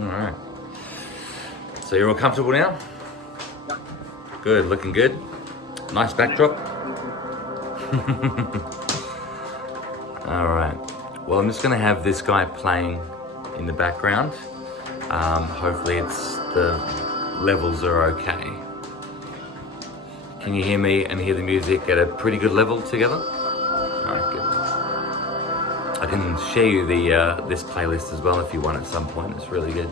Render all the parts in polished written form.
All right. So you're all comfortable now? Good, looking good. Nice backdrop. All right. Well, I'm just going to have this guy playing in the background. Hopefully the levels are okay. Can you hear me and hear the music at a pretty good level together? All right, good. I can share you this playlist as well if you want at some point. It's really good.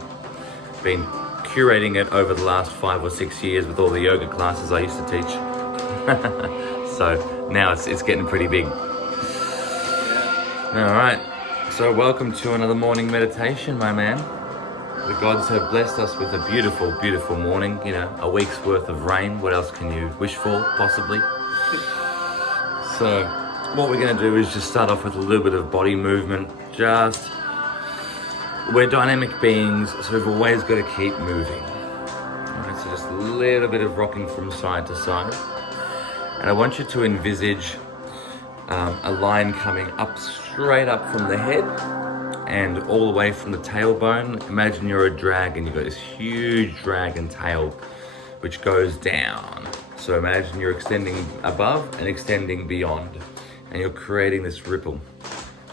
Been curating it over the last 5 or 6 years with all the yoga classes I used to teach. So now it's getting pretty big. All right. So welcome to another morning meditation, my man. The gods have blessed us with a beautiful, beautiful morning. You know, a week's worth of rain. What else can you wish for, possibly? So what we're going to do is just start off with a little bit of body movement. We're dynamic beings, so we've always got to keep moving. All right, so just a little bit of rocking from side to side. And I want you to envisage a line coming up, straight up from the head and all the way from the tailbone. Imagine you're a dragon. You've got this huge dragon tail which goes down. So imagine you're extending above and extending beyond. And you're creating this ripple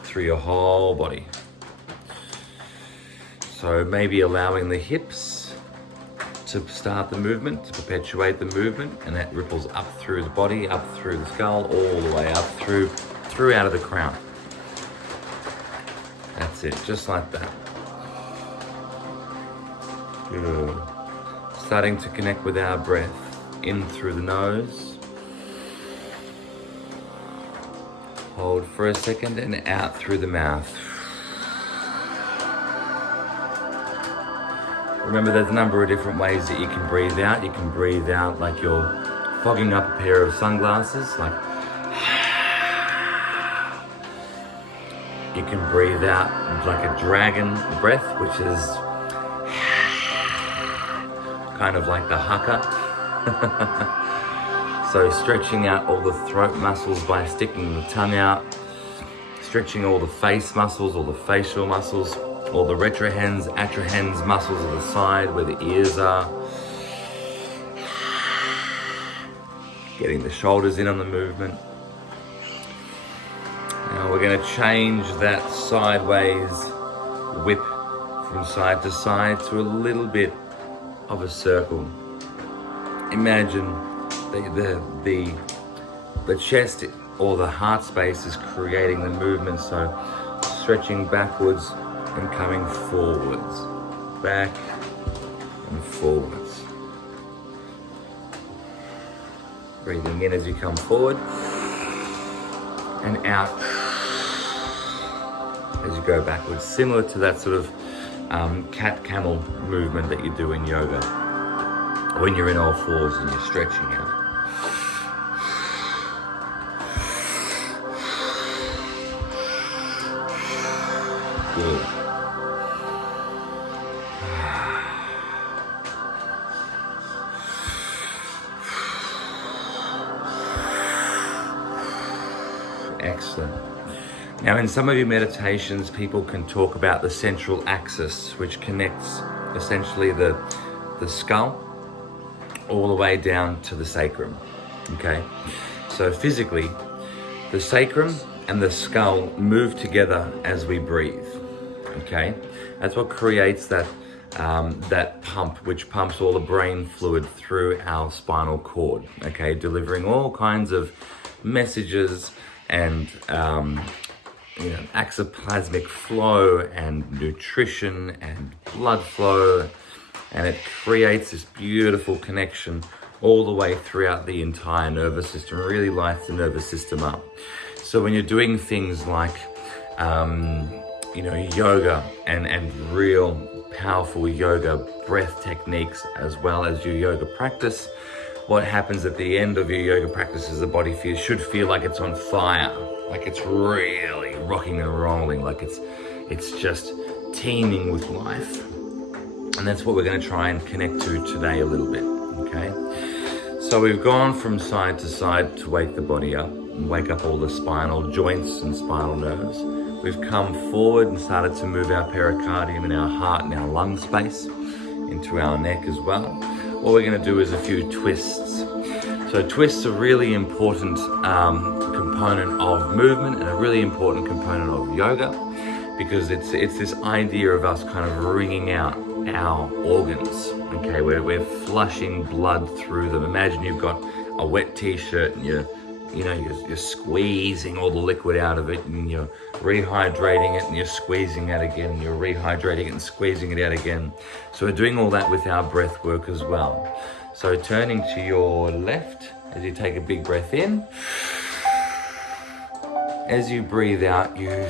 through your whole body. So maybe allowing the hips to start the movement, to perpetuate the movement, and that ripples up through the body, up through the skull, all the way up through out of the crown. That's it, just like that. Good. Starting to connect with our breath, in through the nose. Hold for a second and out through the mouth. Remember, there's a number of different ways that you can breathe out. You can breathe out like you're fogging up a pair of sunglasses, like you can breathe out like a dragon breath, which is kind of like the haka. So stretching out all the throat muscles by sticking the tongue out, stretching all the face muscles, all the facial muscles, all the retrahens, atrahens muscles of the side where the ears are. Getting the shoulders in on the movement. Now we're going to change that sideways whip from side to side to a little bit of a circle. Imagine the chest or the heart space is creating the movement, so stretching backwards and coming forwards, back and forwards. Breathing in as you come forward and out as you go backwards, similar to that sort of cat-camel movement that you do in yoga when you're in all fours and you're stretching out. Good. Excellent. Now, in some of your meditations, people can talk about the central axis, which connects essentially the skull all the way down to the sacrum. Okay? So physically, the sacrum and the skull move together as we breathe. Okay? That's what creates that pump, which pumps all the brain fluid through our spinal cord. Okay? Delivering all kinds of messages and exoplasmic flow and nutrition and blood flow, and it creates this beautiful connection all the way throughout the entire nervous system. Really lights the nervous system up. So when you're doing things like yoga and real powerful yoga breath techniques, as well as your yoga practice, what happens at the end of your yoga practice is the body should feel like it's on fire, like it's really rocking and rolling, like it's just teeming with life. And that's what we're going to try and connect to today a little bit, okay? So we've gone from side to side to wake the body up and wake up all the spinal joints and spinal nerves. We've come forward and started to move our pericardium and our heart and our lung space into our neck as well. What we're going to do is a few twists. So twists are a really important component of movement and a really important component of yoga, because it's this idea of us kind of wringing out our organs. Okay, we're flushing blood through them. Imagine you've got a wet t-shirt and you're squeezing all the liquid out of it, and you're rehydrating it, and you're squeezing it again, and you're rehydrating it and squeezing it out again. So we're doing all that with our breath work as well. So turning to your left as you take a big breath in. As you breathe out, you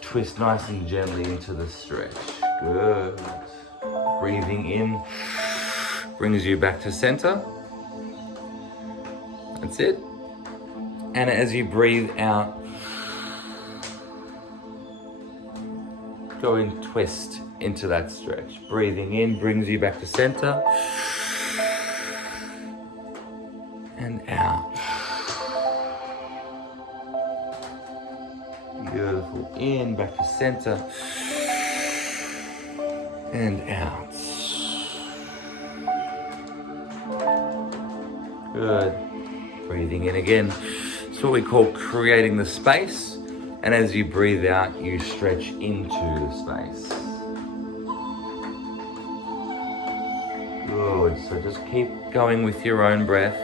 twist nice and gently into the stretch. Good. Breathing in brings you back to center. That's it. And as you breathe out, go and twist into that stretch. Breathing in brings you back to center. And out. Beautiful. In, back to center. And out. Good. Breathing in again. It's what we call creating the space. And as you breathe out, you stretch into the space. Good. So just keep going with your own breath.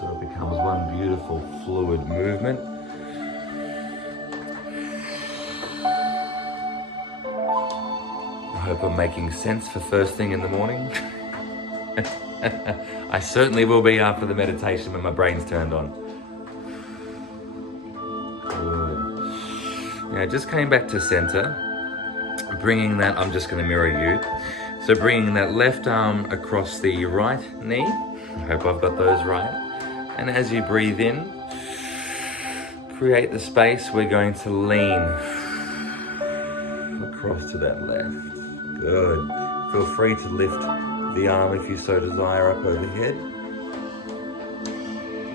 So it becomes one beautiful fluid movement. I hope I'm making sense for first thing in the morning. I certainly will be after the meditation when my brain's turned on. Good. Now just coming back to center, bringing that, I'm just going to mirror you. So bringing that left arm across the right knee. I hope I've got those right. And as you breathe in, create the space. We're going to lean across to that left. Good. Feel free to lift the arm if you so desire up overhead.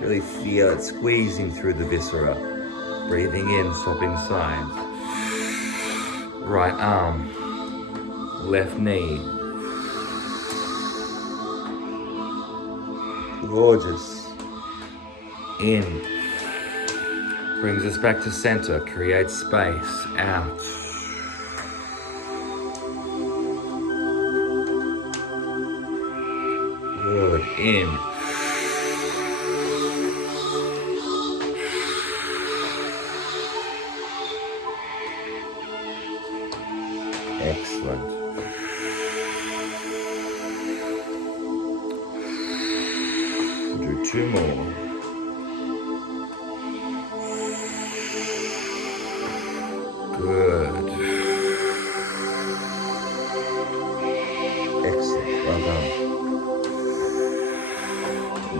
Really feel it squeezing through the viscera. Breathing in, swapping sides. Right arm, left knee. Gorgeous. In. Brings us back to center. Create space. Out. Good. In. Excellent. Do two more. Good. Excellent. Well done.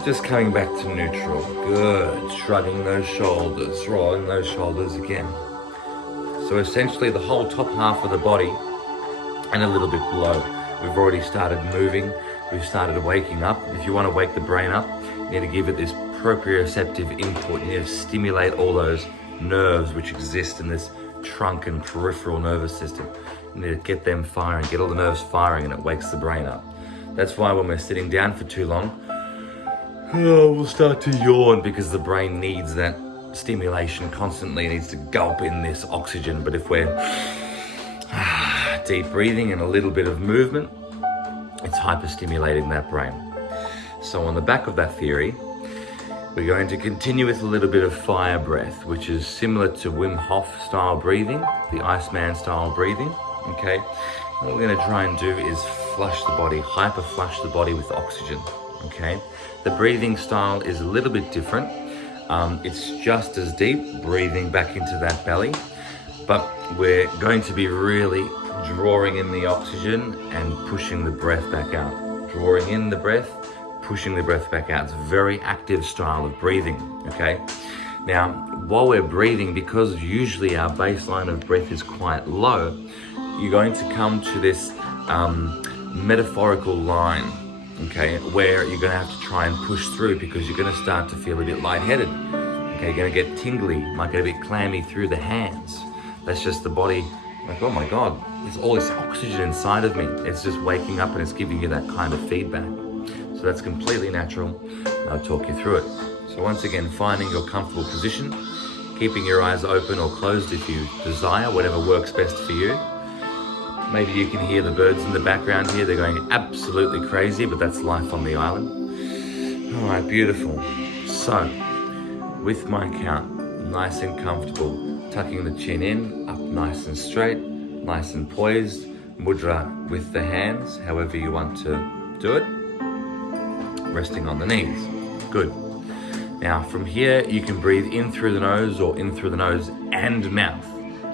Just coming back to neutral. Good. Shrugging those shoulders. Rolling those shoulders again. So essentially the whole top half of the body and a little bit below. We've already started moving. We've started waking up. If you want to wake the brain up, you need to give it this proprioceptive input. You need to stimulate all those nerves which exist in this trunk and peripheral nervous system. You need to get them firing, get all the nerves firing, and it wakes the brain up. That's why when we're sitting down for too long, we'll start to yawn, because the brain needs that stimulation constantly. It needs to gulp in this oxygen. But if we're deep breathing and a little bit of movement, it's hyper-stimulating that brain. So on the back of that theory, we're going to continue with a little bit of fire breath, which is similar to Wim Hof style breathing, the Iceman style breathing, okay? What we're going to try and do is flush the body, hyper flush the body with oxygen, okay? The breathing style is a little bit different. It's just as deep, breathing back into that belly, but we're going to be really drawing in the oxygen and pushing the breath back out. Drawing in the breath, pushing the breath back out. It's a very active style of breathing, okay? Now, while we're breathing, because usually our baseline of breath is quite low, you're going to come to this metaphorical line, okay, where you're going to have to try and push through, because you're going to start to feel a bit lightheaded. Okay, you're going to get tingly, might get a bit clammy through the hands. That's just the body, like, oh my God, there's all this oxygen inside of me. It's just waking up and it's giving you that kind of feedback. So that's completely natural. I'll talk you through it. So once again, finding your comfortable position, keeping your eyes open or closed if you desire, whatever works best for you. Maybe you can hear the birds in the background here. They're going absolutely crazy, but that's life on the island. All right, beautiful. So, with my count, nice and comfortable, tucking the chin in, up nice and straight, nice and poised, mudra with the hands, however you want to do it, resting on the knees. Good. Now, from here, you can breathe in through the nose or in through the nose and mouth.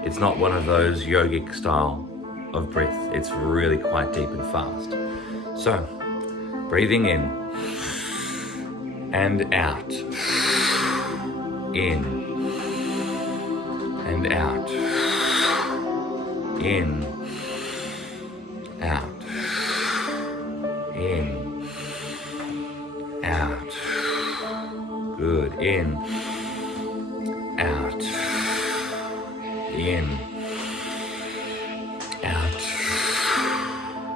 It's not one of those yogic style of breath. It's really quite deep and fast. So, breathing in and out. In and out. In, out. In, out. Good. In, out. In, out.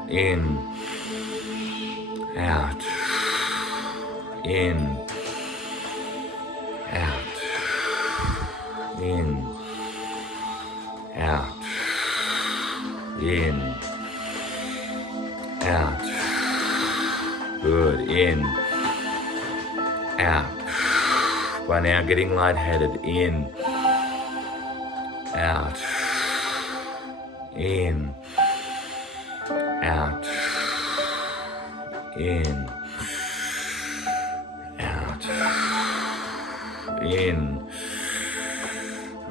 In, out. In, out. In, out. In, out. Good. In, out. By now getting lightheaded. In, out. In, out. In, out. In,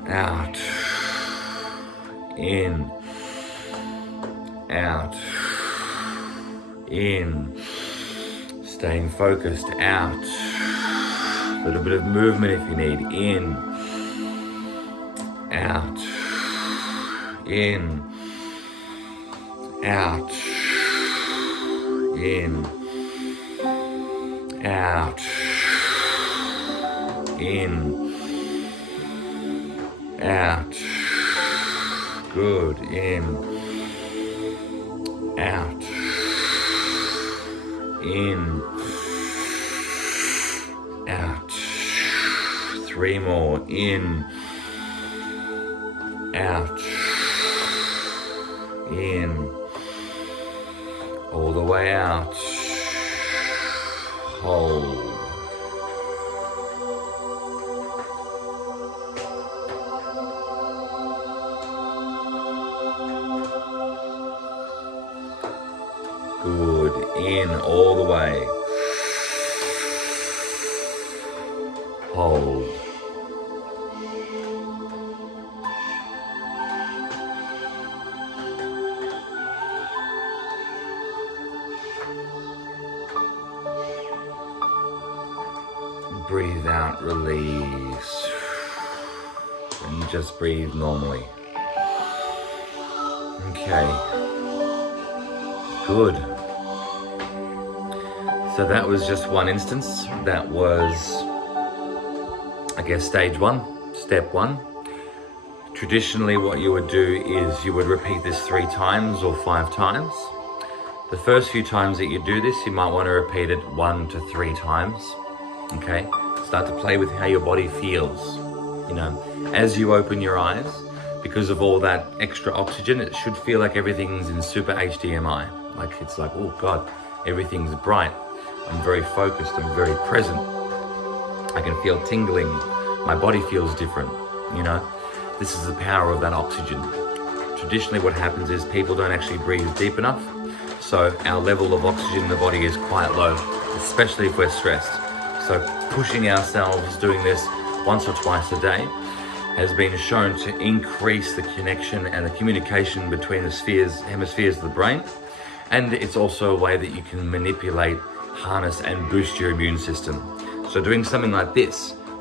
out. In, out. In, staying focused. Out. A little bit of movement if you need. In, out. In, out. In, out. In, out. Good. In, out. In, out. 3 more. In, out. In, all the way out. Hold. Good. In all the way. Hold. Breathe out, release. And just breathe normally. Okay. Good. So that was just one instance. That was, I guess, stage 1, step 1. Traditionally, what you would do is you would repeat this 3 times or 5 times. The first few times that you do this, you might want to repeat it 1 to 3 times. Okay? Start to play with how your body feels. You know, as you open your eyes, because of all that extra oxygen, it should feel like everything's in super HDMI. Like it's like, oh God, everything's bright. I'm very focused, I'm very present. I can feel tingling. My body feels different, you know? This is the power of that oxygen. Traditionally what happens is people don't actually breathe deep enough. So our level of oxygen in the body is quite low, especially if we're stressed. So pushing ourselves, doing this once or twice a day, has been shown to increase the connection and the communication between the hemispheres of the brain. And it's also a way that you can manipulate, harness, and boost your immune system. So doing something like this,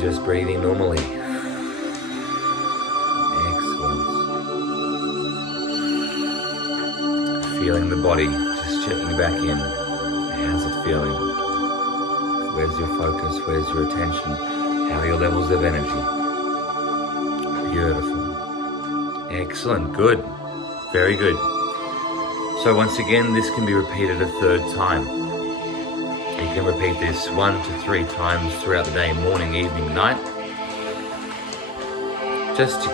just breathing normally. Excellent. Feeling the body, just checking back in. How's it feeling? Where's your focus? Where's your attention? How are your levels of energy? Beautiful. Excellent. Good. Very good. So once again, this can be repeated a third time. You can repeat this 1 to 3 times throughout the day, morning, evening, night. Just to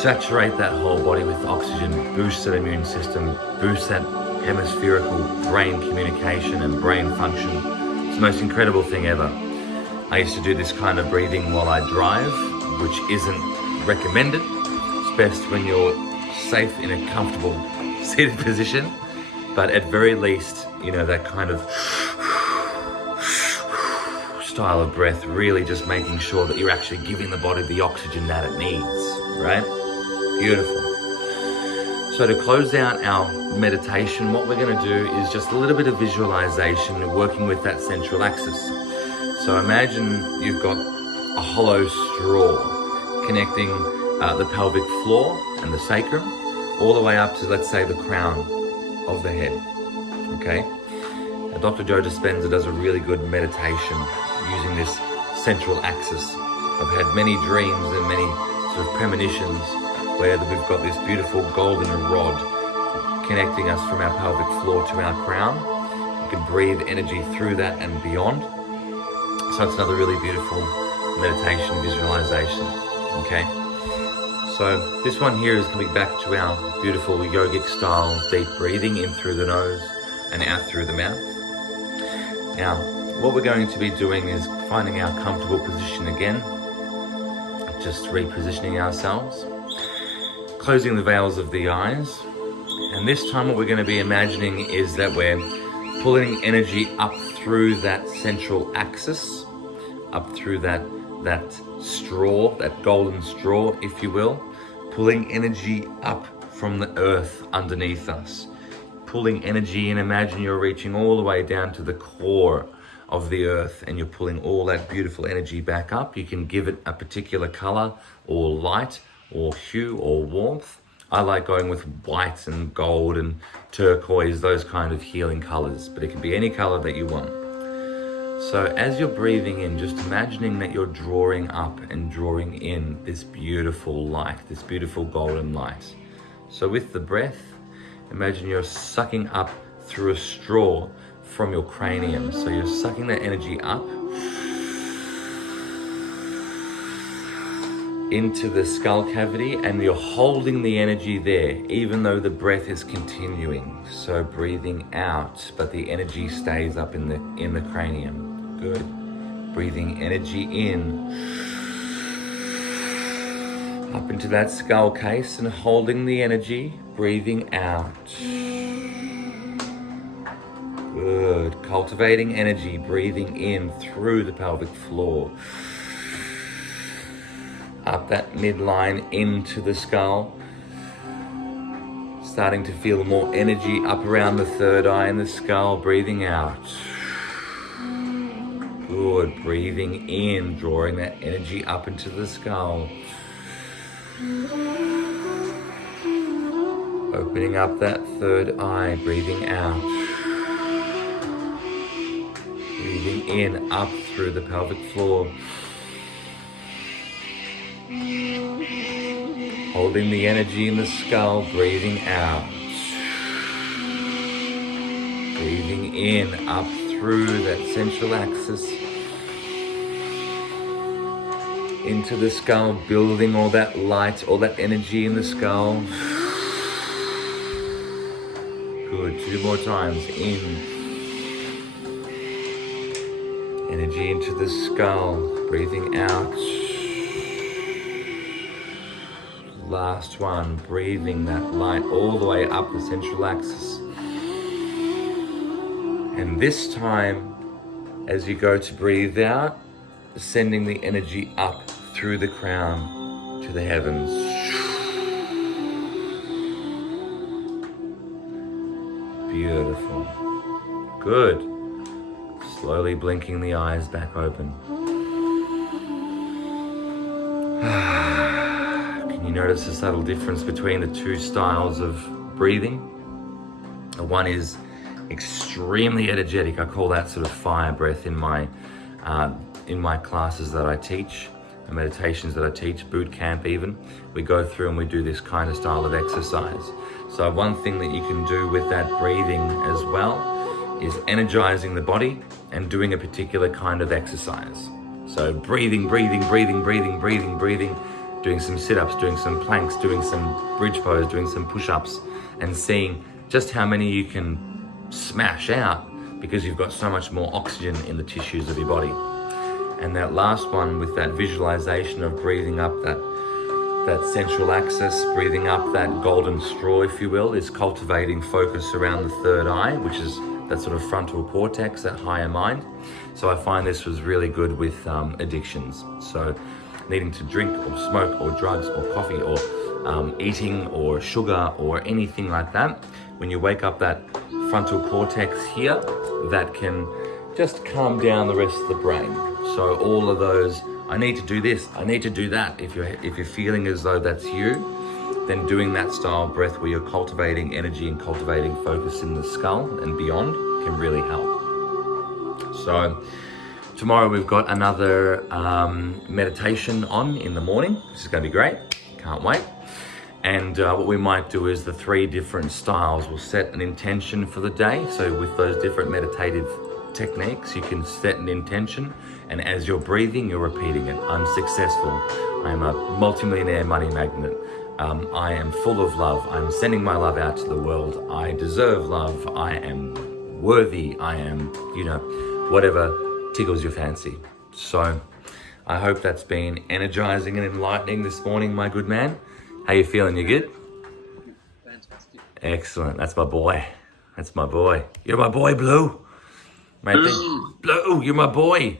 saturate that whole body with oxygen, boost that immune system, boost that hemispherical brain communication and brain function. It's the most incredible thing ever. I used to do this kind of breathing while I drive, which isn't recommended. It's best when you're safe in a comfortable seated position, but at very least, you know, that kind of style of breath, really just making sure that you're actually giving the body the oxygen that it needs, right? Beautiful. So to close out our meditation, what we're going to do is just a little bit of visualization, working with that central axis. So imagine you've got a hollow straw connecting the pelvic floor and the sacrum all the way up to, let's say, the crown of the head. Okay? Now, Dr. Joe Dispenza does a really good meditation using this central axis. I've had many dreams and many sort of premonitions where we've got this beautiful golden rod connecting us from our pelvic floor to our crown. You can breathe energy through that and beyond. So it's another really beautiful meditation visualization. Okay? So this one here is coming back to our beautiful yogic style, deep breathing in through the nose and out through the mouth. Now, what we're going to be doing is finding our comfortable position again, just repositioning ourselves, closing the veils of the eyes. And this time what we're going to be imagining is that we're pulling energy up through that central axis, up through that straw, that golden straw, if you will, pulling energy up from the earth underneath us, pulling energy in. Imagine you're reaching all the way down to the core of the earth and you're pulling all that beautiful energy back up. You can give it a particular color or light or hue or warmth. I like going with white and gold and turquoise, those kind of healing colors, but it can be any color that you want. So as you're breathing in, just imagining that you're drawing up and drawing in this beautiful light, this beautiful golden light. So with the breath, imagine you're sucking up through a straw from your cranium. So you're sucking that energy up into the skull cavity and you're holding the energy there, even though the breath is continuing. So breathing out, but the energy stays up in the cranium. Good. Breathing energy in, up into that skull case and holding the energy, breathing out. Good. Cultivating energy, breathing in through the pelvic floor. Up that midline into the skull. Starting to feel more energy up around the third eye in the skull, breathing out. Good. Breathing in, drawing that energy up into the skull. Opening up that third eye, breathing out. Breathing in, up through the pelvic floor. Holding the energy in the skull, breathing out. Breathing in, up through that central axis. Into the skull, building all that light, all that energy in the skull. Good, 2 more times, in. Energy into the skull, breathing out. Last one, breathing that light all the way up the central axis. And this time, as you go to breathe out, sending the energy up through the crown to the heavens. Beautiful. Good. Slowly blinking the eyes back open. Can you notice the subtle difference between the two styles of breathing? One is extremely energetic. I call that sort of fire breath in my classes that I teach, and meditations that I teach, boot camp even. We go through and we do this kind of style of exercise. So one thing that you can do with that breathing as well is energizing the body and doing a particular kind of exercise. So breathing, doing some sit-ups, doing some planks, doing some bridge pose, doing some push-ups, and seeing just how many you can smash out because you've got so much more oxygen in the tissues of your body. And that last one with that visualization of breathing up that central axis, breathing up that golden straw, if you will, is cultivating focus around the third eye, which is that sort of frontal cortex, that higher mind. So I find this was really good with addictions. So needing to drink or smoke or drugs or coffee or eating or sugar or anything like that, when you wake up that frontal cortex here, that can just calm down the rest of the brain. So all of those, I need to do this, I need to do that. If you're feeling as though that's you, then doing that style of breath where you're cultivating energy and cultivating focus in the skull and beyond can really help. So tomorrow we've got another meditation on in the morning. This is going to be great. Can't wait. And what we might do is the 3 different styles. We'll set an intention for the day. So with those different meditative techniques, you can set an intention, and as you're breathing, you're repeating it. I'm successful. I'm a multimillionaire money magnet. I am full of love. I'm sending my love out to the world. I deserve love. I am worthy. I am, whatever tickles your fancy. So I hope that's been energizing and enlightening this morning, my good man. How you feeling? You good? Fantastic. Excellent. That's my boy. That's my boy. You're my boy, Blue. Mate, Blue, you're my boy.